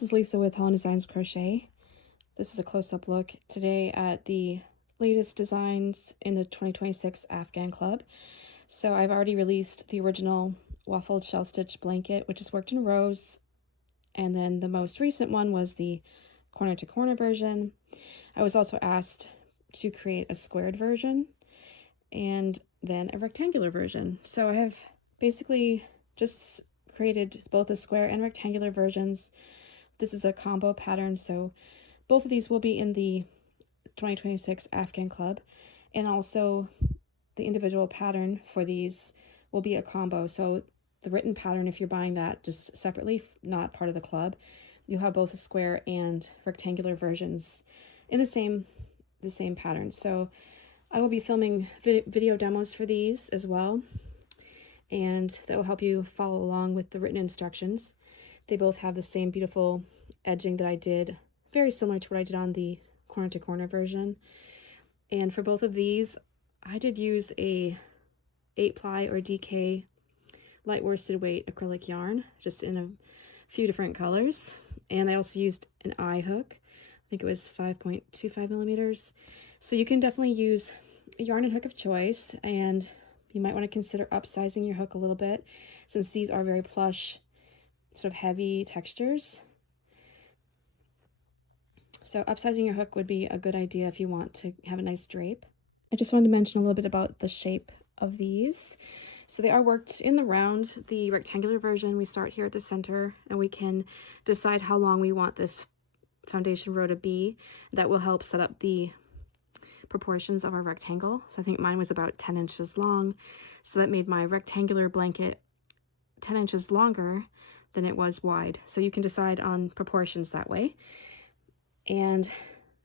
this is Lisa with Holland Designs Crochet. This is a close-up look today at the latest designs in the 2026 Afghan Club. So I've already released the original Waffled shell stitch blanket, which is worked in rows, and then the most recent one was the corner to corner version. I was also asked to create a squared version and then a rectangular version. So I have basically just created both the square and rectangular versions. This is a combo pattern, so both of these will be in the 2026 Afghan Club, and also the individual pattern for these will be a combo. So the written pattern, if you're buying that just separately, not part of the club, you'll have both a square and rectangular versions in the same pattern. So I will be filming video demos for these as well, and that will help you follow along with the written instructions. They both have the same beautiful edging that I did, very similar to what I did on the corner to corner version. And for both of these, I did use a 8-ply or DK light worsted weight acrylic yarn, just in a few different colors. And I also used an eye hook. I think it was 5.25 millimeters. So you can definitely use a yarn and hook of choice, and you might want to consider upsizing your hook a little bit, since these are very plush, sort of heavy textures. So upsizing your hook would be a good idea if you want to have a nice drape. I just wanted to mention a little bit about the shape of these. So they are worked in the round. The rectangular version, we start here at the center, and we can decide how long we want this foundation row to be. That will help set up the proportions of our rectangle. So I think mine was about 10 inches long, so that made my rectangular blanket 10 inches longer than it was wide. So you can decide on proportions that way. And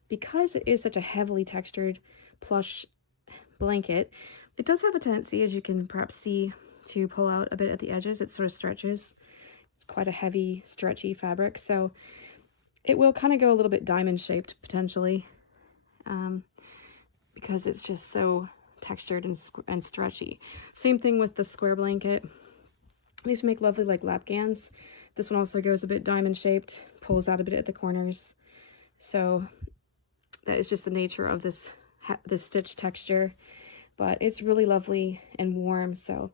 because it is such a heavily textured plush blanket, it does have a tendency, as you can perhaps see, to pull out a bit at the edges. It sort of stretches. It's quite a heavy, stretchy fabric, so it will kind of go a little bit diamond shaped potentially, because it's just so textured and stretchy. Same thing with the square blanket. These make lovely like lap gowns. This one also goes a bit diamond shaped, pulls out a bit at the corners. So that is just the nature of this stitch texture, but it's really lovely and warm. So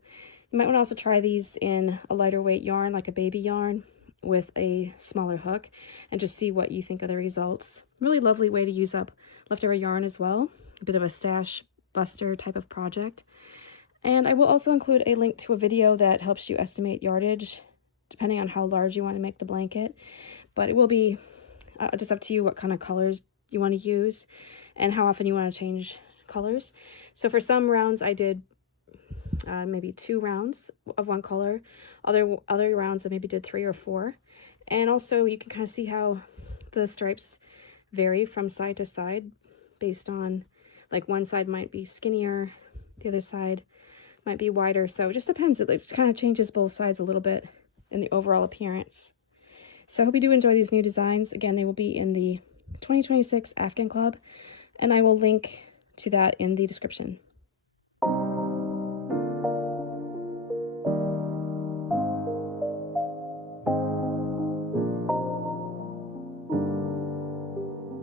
you might want to also try these in a lighter weight yarn, like a baby yarn, with a smaller hook, and just see what you think of the results. Really lovely way to use up leftover yarn as well. A bit of a stash buster type of project. And I will also include a link to a video that helps you estimate yardage, depending on how large you want to make the blanket. But it will be just up to you what kind of colors you want to use and how often you want to change colors. So for some rounds I did maybe 2 rounds of one color. Other rounds I maybe did 3 or 4. And also you can kind of see how the stripes vary from side to side based on, like, one side might be skinnier, the other side might be wider. So it just depends. It kind of changes both sides a little bit in the overall appearance. So I hope you do enjoy these new designs. Again, they will be in the 2026 Afghan Club, and I will link to that in the description.